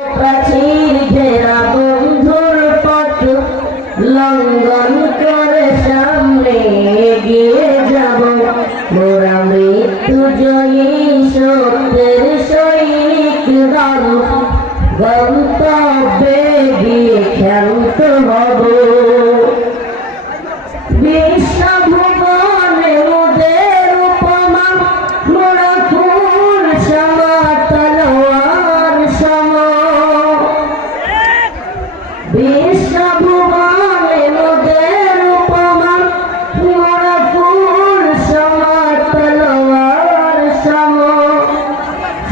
প্রাচীর ঘেরা বন্ধুর পথ লঙ্ঘন করে সামনে এগিয়ে যাব মোরা মৃত্যু জয়ী সত্যের সৈনিক দল গন্তব্যে গিয়ে ক্ষান্ত হব বিশ্বভুবনে ওদের উপমা মোরা ফুল সমা তলোয়ার সম বিশ্বভুবনে ওদের উপমা মোরা ফুল সমা তলোয়ার সম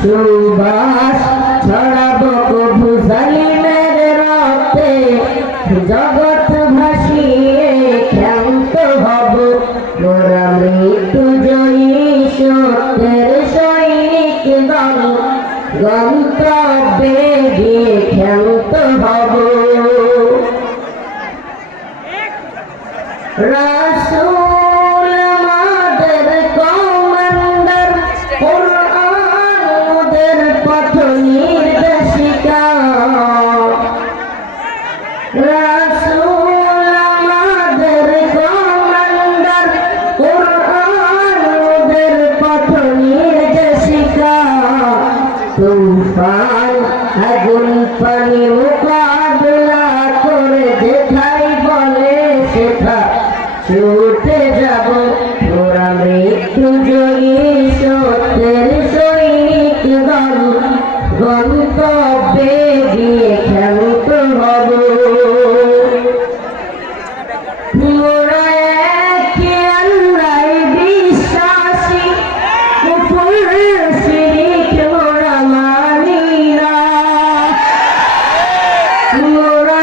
সুবাস ছড়াবো কভু জালিমের রক্তে জগৎ ভাসিয়ে ক্ষান্ত হব মোরা মৃত্যু জয়ী সত্যের সৈনিক দল গন্তব্যে গিয়ে ক্ষান্ত হব রাসূল আমাদের কমান্ডার কুরআন ওদের পথ নির্দেশিকা রাসূল আমাদের কমান্ডার কুরআন ওদের পথ নির্দেশিকা তুফান আগুন পানি মোকাবিলা করে যেথায় বলে সেথা ছুটে যাব মোরা মৃত্যু জয়ী সত্যের সৈনিক দল গন্তব্যে গিয়ে ক্ষান্ত হব মোরা একে আল্লাহর বিশ্বাসী কুফর শিরিক মোরা মানি না মোরা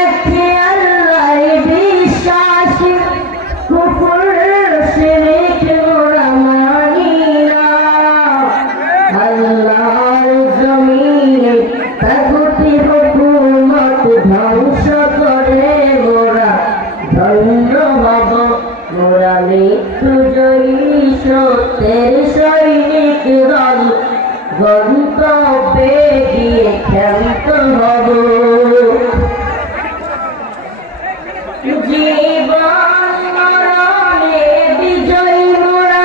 একে আল্লাহর বিশ্বাসী কুফর শিরিক মোরা মানি না আল্লাহর জমিনে তাগুতি হুকুমত ধ্বংস করে মোরা ধন্য হব মোরা মৃত্যু জয়ী সত্যের সৈনিক দল গন্তব্যে গিয়ে ক্ষান্ত হব জীবন মরণে বিজয়ী মোরা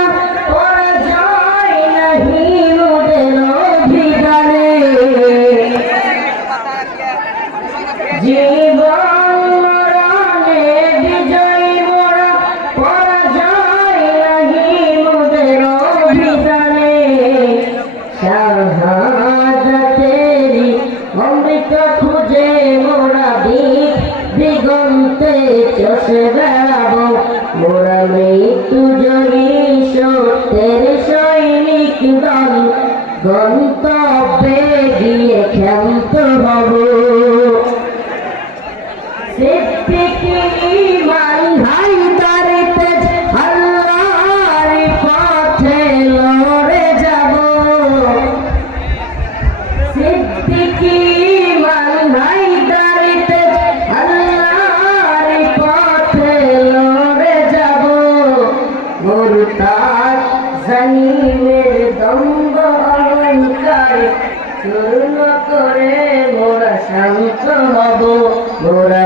পরাজয় নাহি মোদের অভিযানে জীবন মরণে বিজয়ী মোরা পরাজয় নাহি মোদের অভিযানে শাহাদাতেরি অমৃত খুঁজে মোরা দিগন্তে চষে বেড়াব মোরা মৃত্যু জয়ী সত্যের সৈনিক দল গন্তব্যে গিয়ে ক্ষান্ত হব সিদ্দিকী ইমান হায়দার তেজ আল্লাহর পথে লড়ে যাব সিদ্দিকী ইমান হায়দার তেজ আল্লাহর পথে লড়ে যাব মুরতাদ জালিমের দম্ভ অহংকার চূর্ণ করে মোরা শান্ত হব মোরা